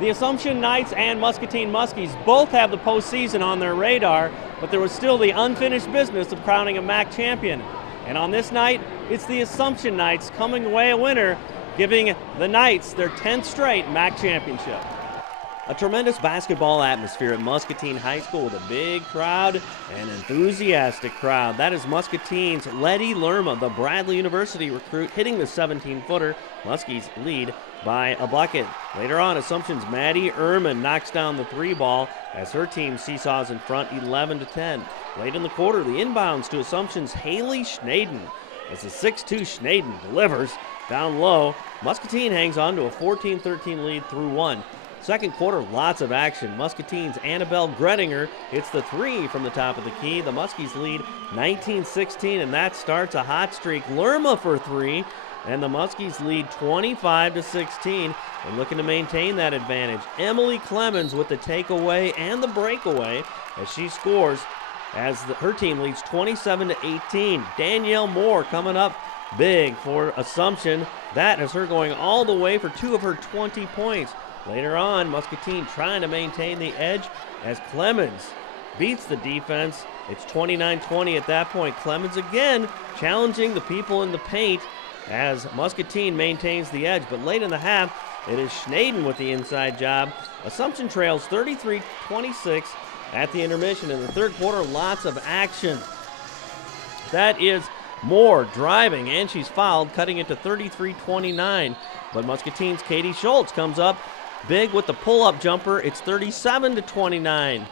The Assumption Knights and Muscatine Muskies both have the postseason on their radar, but there was still the unfinished business of crowning a MAC champion. And on this night, it's the Assumption Knights coming away a winner, giving the Knights their 10th straight MAC championship. A tremendous basketball atmosphere at Muscatine High School with a big crowd, an enthusiastic crowd. That is Muscatine's Letty Lerma, the Bradley University recruit, hitting the 17-footer. Muskies lead by a bucket. Later on, Assumption's Maddie Ehrman knocks down the three ball as her team seesaws in front 11-10. Late in the quarter, the inbounds to Assumption's Haley Schnaden. As the 6'2 Schnaden delivers down low, Muscatine hangs on to a 14-13 lead through one. Second quarter, lots of action. Muscatine's Annabelle Gredinger hits the three from the top of the key. The Muskies lead 19-16, and that starts a hot streak. Lerma for three, and the Muskies lead 25-16, and looking to maintain that advantage. Emily Clemens with the takeaway and the breakaway as she scores as her team leads 27-18. Danielle Moore coming up big for Assumption. That is her going all the way for 2 of her 20 points. Later on, Muscatine trying to maintain the edge as Clemens beats the defense. It's 29-20 at that point. Clemens again challenging the people in the paint as Muscatine maintains the edge. But late in the half, it is Schnaden with the inside job. Assumption trails 33-26 at the intermission. In the third quarter, lots of action. That is Moore driving, and she's fouled, cutting it to 33-29. But Muscatine's Katie Schultz comes up big with the pull-up jumper. It's 37-29.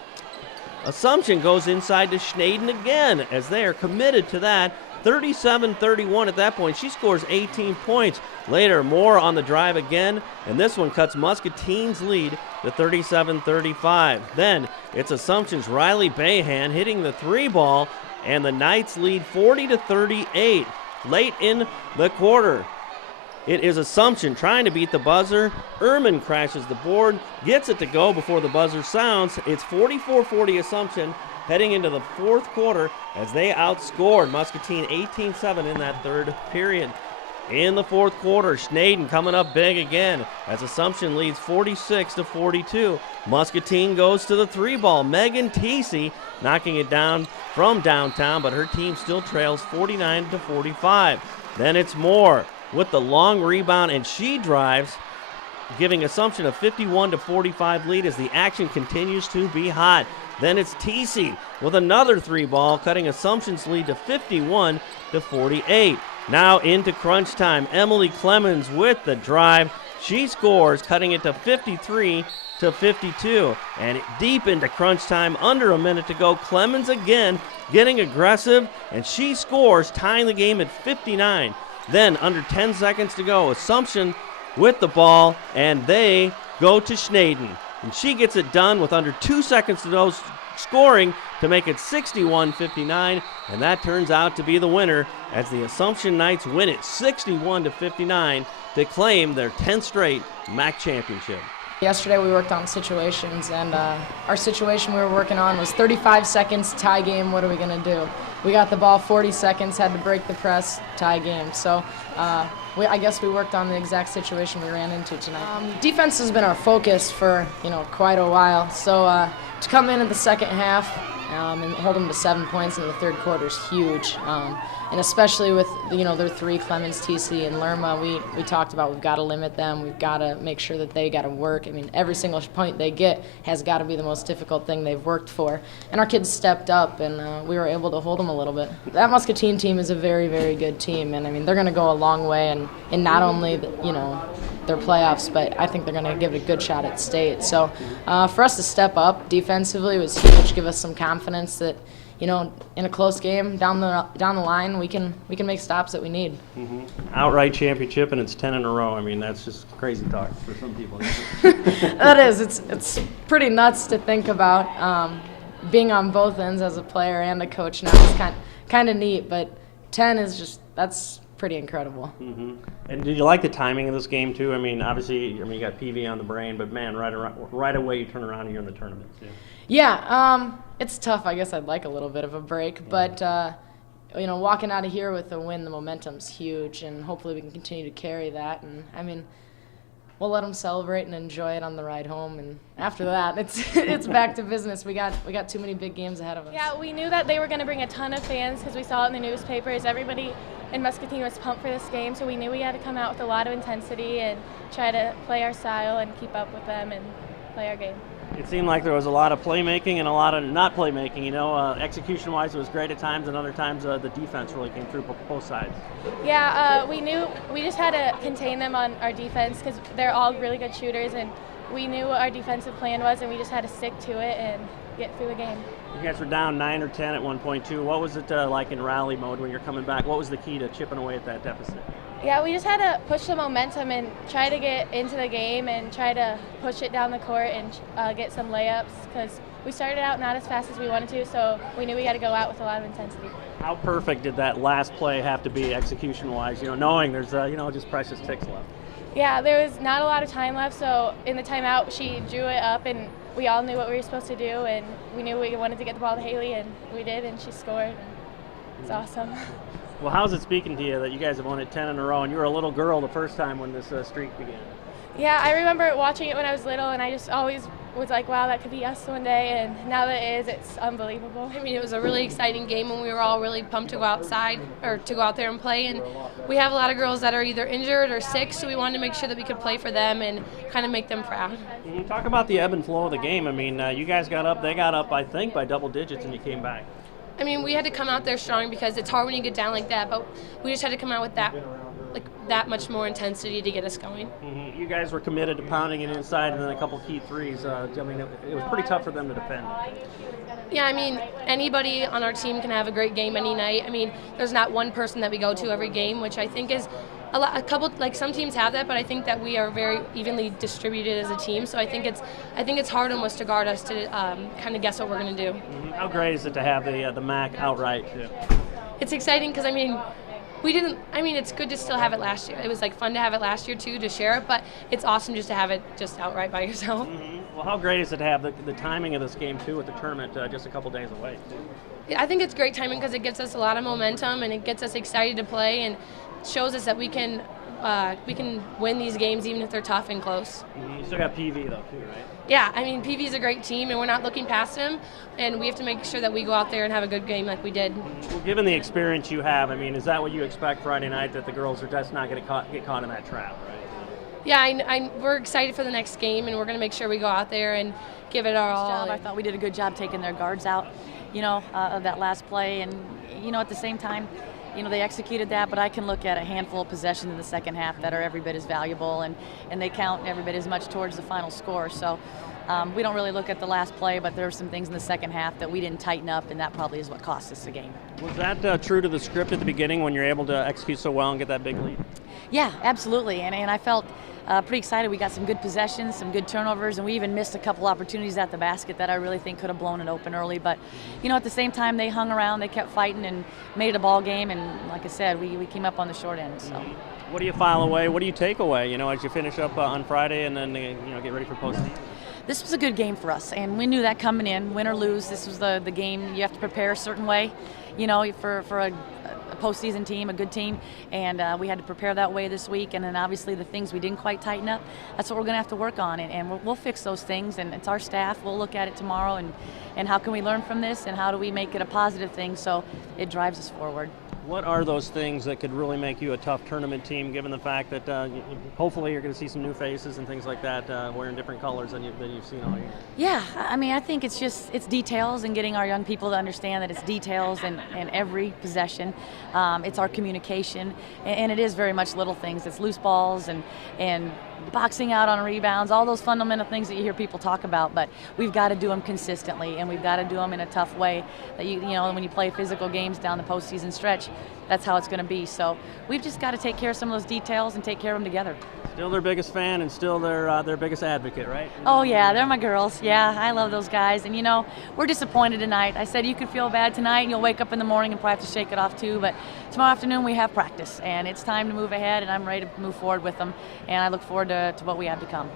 Assumption goes inside to Schnaden again as they are committed to that. 37-31 at that point. She scores 18 points. Later, Moore on the drive again, and this one cuts Muscatine's lead to 37-35. Then it's Assumption's Riley Bayhan hitting the three ball, and the Knights lead 40-38 late in the quarter. It is Assumption trying to beat the buzzer. Ehrman crashes the board, gets it to go before the buzzer sounds. It's 44-40 Assumption heading into the fourth quarter as they outscored Muscatine 18-7 in that third period. In the fourth quarter, Schnaden coming up big again as Assumption leads 46-42. Muscatine goes to the three ball. Megan Teesey knocking it down from downtown, but her team still trails 49-45. Then it's Moore with the long rebound, and she drives, giving Assumption a 51-45 lead as the action continues to be hot. Then it's Teesey with another three ball, cutting Assumption's lead to 51-48. Now into crunch time. Emily Clemens with the drive. She scores, cutting it to 53-52. And deep into crunch time, under a minute to go. Clemens again getting aggressive, and she scores, tying the game at 59. Then, under 10 seconds to go, Assumption with the ball, and they go to Schnaden. And she gets it done with under 2 seconds to go, scoring to make it 61-59, and that turns out to be the winner as the Assumption Knights win it 61-59 to claim their 10th straight MAC championship. Yesterday we worked on situations, and our situation we were working on was 35 seconds, tie game. What are we going to do? We got the ball 40 seconds, had to break the press, tie game. So I guess we worked on the exact situation we ran into tonight. Defense has been our focus for quite a while. So to come in the second half and hold them to 7 points in the third quarter is huge. And especially with their three, Clemens, TC, and Lerma, we talked about we've got to limit them. We've got to make sure that they got to work. I mean, every single point they get has got to be the most difficult thing they've worked for. And our kids stepped up, and we were able to hold them a little bit. That Muscatine team is a very, very good team, and I mean they're going to go a long way in not only their playoffs, but I think they're going to give it a good shot at state. So for us to step up defensively was huge, give us some confidence that in a close game down the line, we can make stops that we need. Mm-hmm. Outright championship, and it's 10 in a row. I mean, that's just crazy talk for some people. That is. It's pretty nuts to think about. Being on both ends as a player and a coach now is kind of neat, but 10 is that's pretty incredible. Mm-hmm. And did you like the timing of this game too? I mean, obviously, you got PV on the brain, but man, right away you turn around and you're in the tournament. Yeah, it's tough. I guess I'd like a little bit of a break, but walking out of here with a win, the momentum's huge, and hopefully we can continue to carry that. And I mean, we'll let them celebrate and enjoy it on the ride home. And after that, it's back to business. We got too many big games ahead of us. Yeah, we knew that they were going to bring a ton of fans because we saw it in the newspapers. Everybody in Muscatine was pumped for this game, so we knew we had to come out with a lot of intensity and try to play our style and keep up with them and play our game. It seemed like there was a lot of playmaking and a lot of not playmaking. You know, execution-wise, it was great at times, and other times the defense really came through both sides. Yeah, we knew we just had to contain them on our defense because they're all really good shooters, and we knew what our defensive plan was, and we just had to stick to it and get through the game. You guys were down 9 or 10 at one point too. What was it like in rally mode when you're coming back? What was the key to chipping away at that deficit? Yeah, we just had to push the momentum and try to get into the game and try to push it down the court and get some layups because we started out not as fast as we wanted to, so we knew we had to go out with a lot of intensity. How perfect did that last play have to be execution-wise, you know, knowing there's, just precious ticks left? Yeah, there was not a lot of time left, so in the timeout she drew it up and we all knew what we were supposed to do, and we knew we wanted to get the ball to Haley, and we did, and she scored. And it's awesome. Well, how's it speaking to you that you guys have won it 10 in a row, and you were a little girl the first time when this streak began? Yeah, I remember watching it when I was little, and I just always was like, wow, that could be us one day, and now that it is, it's unbelievable. I mean, it was a really exciting game, and we were all really pumped to go outside, or to go out there and play, and we have a lot of girls that are either injured or sick, so we wanted to make sure that we could play for them and kind of make them proud. Talk about the ebb and flow of the game. I mean, you guys got up, they got up, I think, by double digits, and you came back. I mean, we had to come out there strong because it's hard when you get down like that, but we just had to come out with that much more intensity to get us going. Mm-hmm. You guys were committed to pounding it inside and then a couple key threes. I mean, it was pretty tough for them to defend. Yeah, I mean, anybody on our team can have a great game any night. I mean, there's not one person that we go to every game, which I think is some teams have that, but I think that we are very evenly distributed as a team. So I think it's hard almost to guard us to kind of guess what we're going to do. Mm-hmm. How great is it to have the MAC outright too? It's exciting because it's good to still have it last year. It was fun to have it last year too, to share it, but it's awesome just to have it just outright by yourself. Mm-hmm. Well, how great is it to have the timing of this game too with the tournament just a couple days away? I think it's great timing because it gets us a lot of momentum and it gets us excited to play and shows us that we can win these games even if they're tough and close. Mm-hmm. You still got PV though too, right? Yeah, I mean, PV's a great team, and we're not looking past them, and we have to make sure that we go out there and have a good game like we did. Well, given the experience you have, I mean, is that what you expect Friday night, that the girls are just not going to get caught in that trap, right? Yeah, we're excited for the next game, and we're going to make sure we go out there and give it our all. I thought we did a good job taking their guards out, of that last play, and, at the same time, they executed that, but I can look at a handful of possessions in the second half that are every bit as valuable, and they count every bit as much towards the final score. So we don't really look at the last play, but there were some things in the second half that we didn't tighten up, and that probably is what cost us the game. Was that true to the script at the beginning when you're able to execute so well and get that big lead? Yeah, absolutely, and I felt pretty excited. We got some good possessions, some good turnovers, and we even missed a couple opportunities at the basket that I really think could have blown it open early. But, at the same time, they hung around, they kept fighting and made it a ball game. And like I said, we came up on the short end. So, what do you file away? What do you take away? As you finish up on Friday and then get ready for postseason. This was a good game for us, and we knew that coming in, win or lose. This was the game you have to prepare a certain way, for a postseason team, a good team, and we had to prepare that way this week. And then obviously the things we didn't quite tighten up, that's what we're going to have to work on, and we'll fix those things. And it's our staff. We'll look at it tomorrow and how can we learn from this, and how do we make it a positive thing so it drives us forward. What are those things that could really make you a tough tournament team, given the fact that hopefully you're going to see some new faces and things like that, wearing different colors than you've seen all year? Yeah, I mean, I think it's details and getting our young people to understand that it's details in every possession. It's our communication, and it is very much little things. It's loose balls and boxing out on rebounds, all those fundamental things that you hear people talk about, but we've got to do them consistently, and we've got to do them in a tough way that when you play physical games down the postseason stretch, that's how it's going to be. So we've just got to take care of some of those details and take care of them together. Still their biggest fan and still their biggest advocate, right? Oh yeah, they're my girls. Yeah, I love those guys. And we're disappointed tonight. I said you could feel bad tonight and you'll wake up in the morning and probably have to shake it off too, but tomorrow afternoon we have practice and it's time to move ahead, and I'm ready to move forward with them, and I look forward to what we have to come.